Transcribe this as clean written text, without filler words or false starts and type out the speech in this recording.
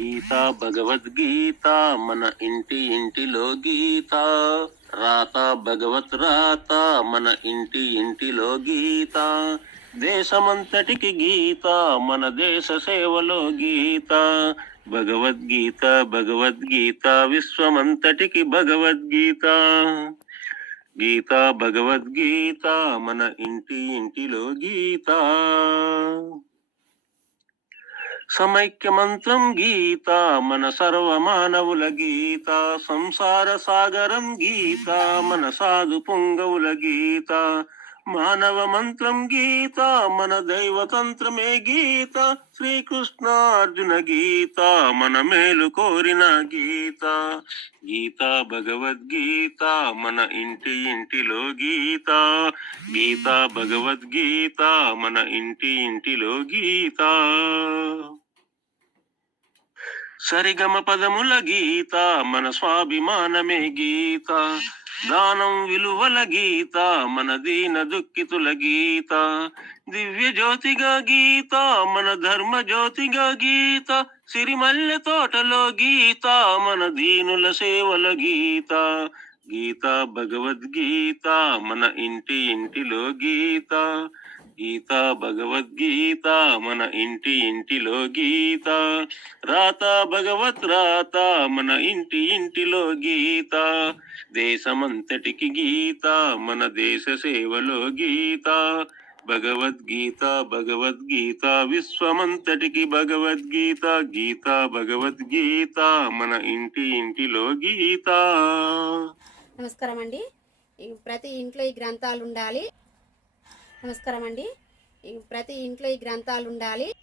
గీత భగవద్గీత మన ఇంటిలో గీత. రాత భగవత్ రాత మన ఇంటిలో గీత. దేశమంతటికి గీత మన దేశ సేవలో గీత. భగవద్గీత భగవద్గీత విశ్వమంతటికి భగవద్గీత. గీత భగవద్గీత మన ఇంటిలో గీత. సమైక్య మంత్రం గీత మన సర్వమానవుల గీత. సంసార సాగరం గీత మన సాధు పొంగవుల గీత. మానవ మంత్రం గీత మన దైవతంత్రమే గీత. శ్రీకృష్ణ అర్జున గీత మన మేలు కోరిన గీత. గీత భగవద్గీత మన ఇంటిలో గీత. గీత భగవద్గీత మన ఇంటిలో గీత. సరిగమ పదముల గీత మన స్వాభిమానమే గీత. దానం విలువల గీత మన దీన దుఃఖితుల గీత. దివ్య జ్యోతిగా గీత మన ధర్మ జ్యోతిగా గీత. సిరిమల్లె తోటలో గీత మన దీనుల సేవల గీత. గీత భగవద్గీత మన ఇంటిలో గీత. గీత భగవద్గీత మన ఇంటిలో గీత. రాత భగవత్ రాత మన ఇంటిలో గీత. దేశమంతటికి గీత మన దేశ సేవలో గీత. భగవద్గీత భగవద్గీత విశ్వమంతటికి భగవద్గీత. గీత భగవద్గీత మన ఇంటిలో గీత. నమస్కారం అండి. ప్రతి ఇంట్లో ఈ గ్రంథాలు ఉండాలి. నమస్కారం అండి. ప్రతి ఇంట్లో ఈ గ్రంథాలు ఉండాలి.